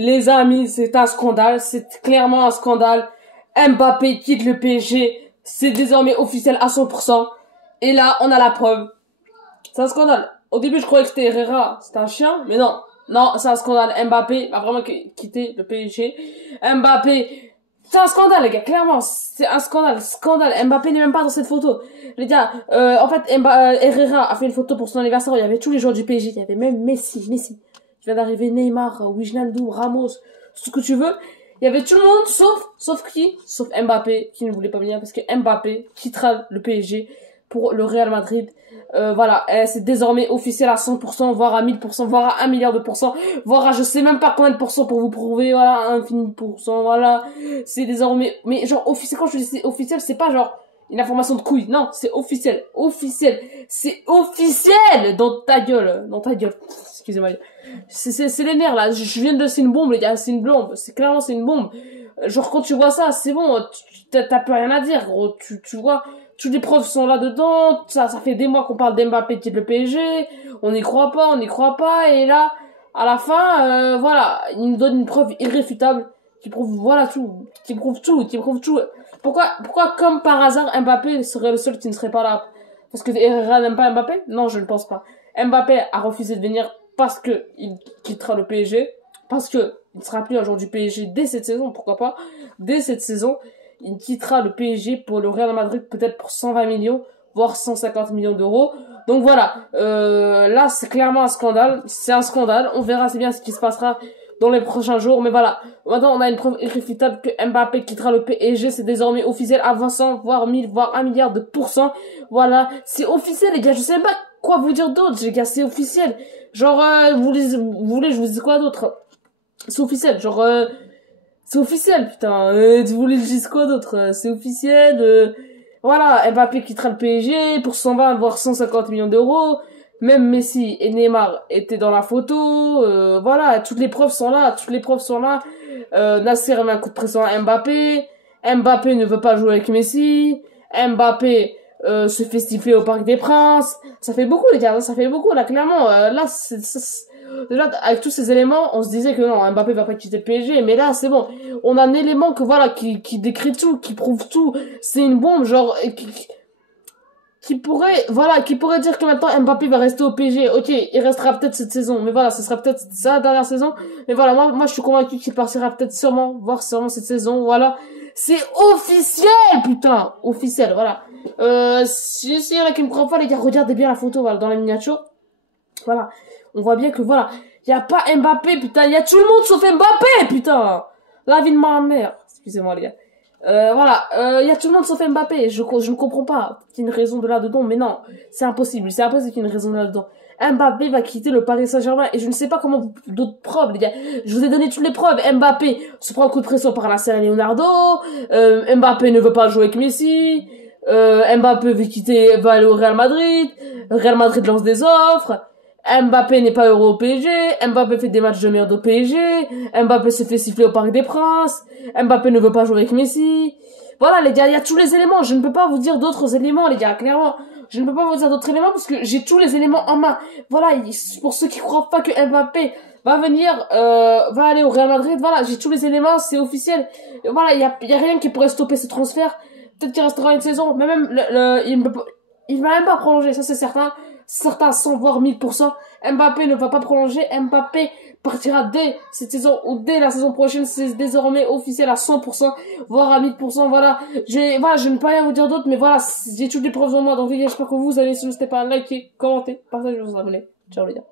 Les amis, c'est un scandale, c'est clairement un scandale. Mbappé quitte le PSG, c'est désormais officiel à 100%. Et là, on a la preuve. C'est un scandale. Au début, je croyais que c'était Herrera, c'était un chien, mais non. Non, c'est un scandale. Mbappé va vraiment quitter le PSG. Mbappé, c'est un scandale, les gars, clairement. C'est un scandale, scandale. Mbappé n'est même pas dans cette photo. Les gars, en fait, Herrera a fait une photo pour son anniversaire où il y avait tous les joueurs du PSG. Il y avait même Messi. Il vient d'arriver Neymar, Wijnaldum, Ramos, ce que tu veux. Il y avait tout le monde, sauf qui? Sauf Mbappé, qui ne voulait pas venir parce que Mbappé quittera le PSG pour le Real Madrid. Voilà, c'est désormais officiel à 100%, voire à 1000%, voire à 1 milliard de pourcents, voire à je sais même pas combien de pourcents pour vous prouver, voilà, à infini pourcent, voilà. C'est désormais, mais genre officiel, quand je dis c'est officiel, c'est pas genre une information de couille, non, c'est officiel, c'est officiel dans ta gueule, excusez-moi. C'est les nerfs là, je viens de, c'est une bombe les gars, c'est une bombe, c'est clairement c'est une bombe. Genre quand tu vois ça, c'est bon, t'as plus rien à dire, gros, tu vois. Toutes les preuves sont là-dedans, ça fait des mois qu'on parle d'Mbappé qui est le PSG, on n'y croit pas, et là, à la fin, voilà, il nous donne une preuve irréfutable, qui prouve, voilà, qui prouve tout. Pourquoi, comme par hasard, Mbappé serait le seul qui ne serait pas là? Parce que Herrera n'aime pas Mbappé? Non, je ne pense pas. Mbappé a refusé de venir parce que il quittera le PSG, parce que il ne sera plus un joueur du PSG dès cette saison, pourquoi pas, dès cette saison. Il quittera le PSG pour le Real Madrid peut-être pour 120 millions, voire 150 millions d'euros. Donc voilà, là c'est clairement un scandale, c'est un scandale. On verra c'est bien ce qui se passera dans les prochains jours, mais voilà. Maintenant on a une preuve irréfutable que Mbappé quittera le PSG, c'est désormais officiel à 500, voire 1000, voire 1 milliard de pourcents. Voilà, c'est officiel les gars, je sais même pas quoi vous dire d'autre les gars, c'est officiel. Genre, vous voulez, je vous dis quoi d'autre? C'est officiel, genre... c'est officiel, putain. Tu voulais que je dise quoi d'autre? C'est officiel. Voilà, Mbappé quittera le PSG pour 120 voire 150 millions d'euros. Même Messi et Neymar étaient dans la photo. Voilà, toutes les preuves sont là. Nasser met un coup de pression à Mbappé. Mbappé ne veut pas jouer avec Messi. Mbappé se fait siffler au Parc des Princes. Ça fait beaucoup les gars, ça fait beaucoup là clairement. Là, déjà, avec tous ces éléments, on se disait que non, Mbappé va pas quitter le PSG, mais là, c'est bon. On a un élément que voilà, qui décrit tout, qui prouve tout. C'est une bombe, genre, qui pourrait dire que maintenant Mbappé va rester au PSG. Ok, il restera peut-être cette saison, mais voilà, ce sera peut-être sa dernière saison. Mais voilà, moi, je suis convaincu qu'il partira peut-être voire sûrement cette saison, voilà. C'est officiel, putain! Officiel, voilà. Si y en a qui me croient pas, les gars, regardez bien la photo, voilà, dans la miniature. Voilà. On voit bien que voilà, y a pas Mbappé, putain, y a tout le monde sauf Mbappé, putain. La vie de ma mère. Excusez-moi les gars. Voilà, y a tout le monde sauf Mbappé. Je ne comprends pas qu'il y ait une raison de là-dedans, mais non, c'est impossible qu'il y ait une raison de là-dedans. Mbappé va quitter le Paris Saint-Germain et je ne sais pas comment d'autres preuves, les gars. Je vous ai donné toutes les preuves. Mbappé se prend un coup de pression par la Serre Leonardo. Mbappé ne veut pas jouer avec Messi. Mbappé va aller au Real Madrid. Real Madrid lance des offres. Mbappé n'est pas heureux au PSG, Mbappé fait des matchs de merde au PSG, Mbappé se fait siffler au Parc des Princes, Mbappé ne veut pas jouer avec Messi. Voilà les gars, il y a tous les éléments, je ne peux pas vous dire d'autres éléments les gars, clairement. Je ne peux pas vous dire d'autres éléments parce que j'ai tous les éléments en main. Voilà, pour ceux qui croient pas que Mbappé va venir, va aller au Real Madrid, voilà, j'ai tous les éléments, c'est officiel. Voilà, il y a rien qui pourrait stopper ce transfert. Peut-être qu'il restera une saison, mais même il va même pas prolonger, ça c'est certain. Certains 100 voire 1000%. Mbappé ne va pas prolonger. Mbappé partira dès cette saison ou dès la saison prochaine. C'est désormais officiel à 100%, voire à 1000%. Voilà. Je ne peux rien vous dire d'autre, mais voilà, j'ai toutes les preuves en moi. Donc, les gars, j'espère que vous allez, n'hésitez pas à liker, commenter, partager, vous abonner. Ciao, les gars.